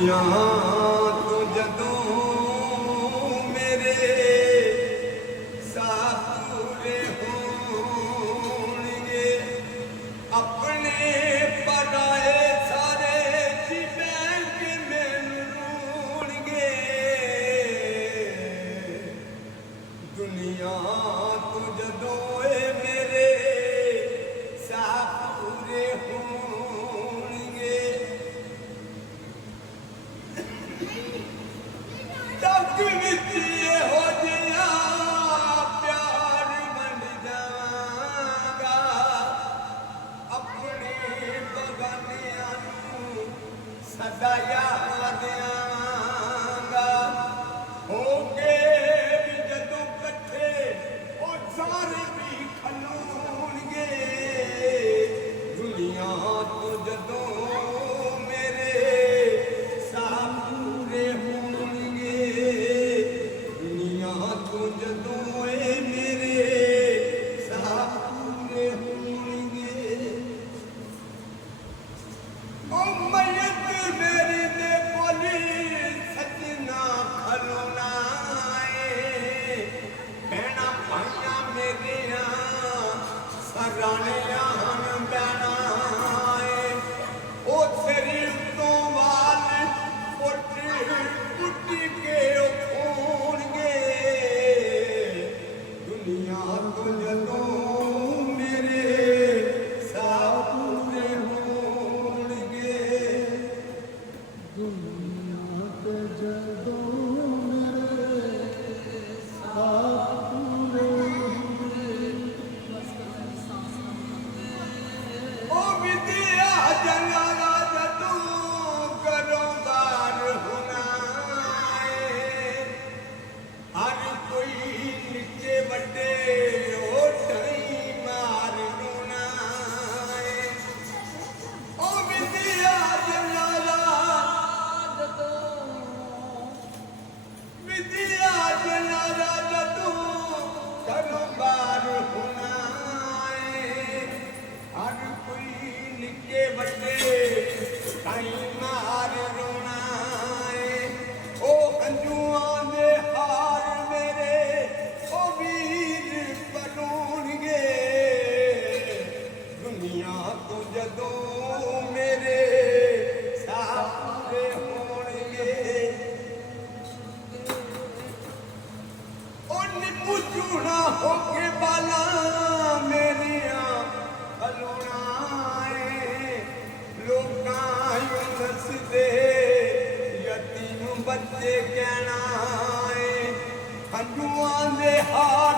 दुनिया तो जदों मेरे साथ पूरे होंगे अपने पराए सारे जीवन के मैनू रूणगे दुनिया तो जदों मेरे साथ पूरे होंगे तक विच हो जिया प्यार बन जावांगा अपने बगानियां नूं सदा याद आवांगा हो के भी जदों कट्ठे ओ सारे भी खलोणगे दुनिया तो जदों मेरे साथ पूरे होणगे दुनिया तो जदों मेरे साथ पूरे होणगे ओ मयत मेरी दे बोली सजना खलोना है भैणा भाइयां मेरिया सराणियां बैणा है ओ तेरी तो वाल पुट्टी के खोणगे दुनिया तो जदों मेरे साथ पूरे होणगे दुनिया ते जदों मेरे साथ पूरे ओ विद्या जलाला जदों करो बार होना है हर कोई निके बड़े ओ ढाई मार रोना है ओ विद्या जलाला विद्या जलाला जदों करो बार होना है हर कोई निके बड़े ढाई मार रोना है ओ हंजुआं दे हार मेरे ओ वीर बनोणगे दुनिया तो जदों मेरे साथ पूरे होणगे ओ निम्मू चूना होके बाला मेरिया खलोना है लोकां यूं नसदे यतीम बच्चे कहना है हंजुआं दे हार